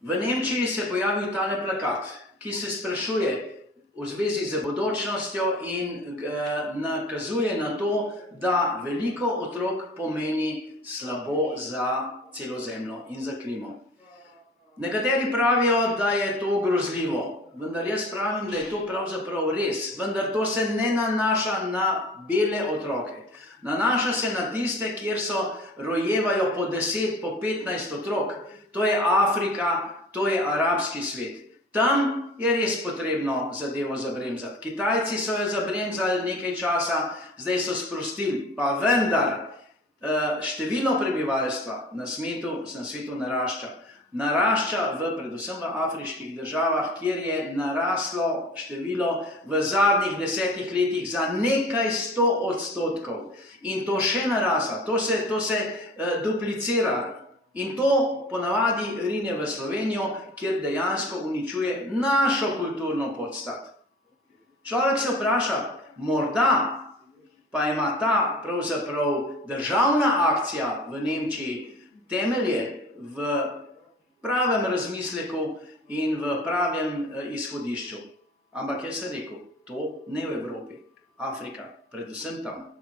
V Nemčiji se je pojavil tale plakat, ki se sprašuje v zvezi z bodočnostjo in nakazuje na to, da veliko otrok pomeni slabo za celo zemljo in za klimo. Nekateri pravijo, da je to grozljivo, vendar jaz pravim, da je to pravzaprav res, vendar to se ne nanaša na bele otroke. Nanaša se na tiste, kjer so rojevajo po 10, po 15 otrok. To je Afrika, to je arabski svet. Tam je res potrebno zadevo zabremzati. Kitajci so jo zabremzali nekaj časa, zdaj so sprostili, pa vendar število prebivalstva na svetu narašča. Narašča predvsem v afriških državah, kjer je naraslo število v zadnjih 10 letih za nekaj 100%. In to še narasa, to se duplicira. In to ponavadi rine v Slovenijo, kjer dejansko uničuje našo kulturno podstat. Človek se vpraša, morda pa ima ta pravzaprav državna akcija v Nemčiji temelje v pravem razmisleku in v pravem izhodišču. Ampak jaz sem rekel, to ne v Evropi, Afrika, predvsem tam.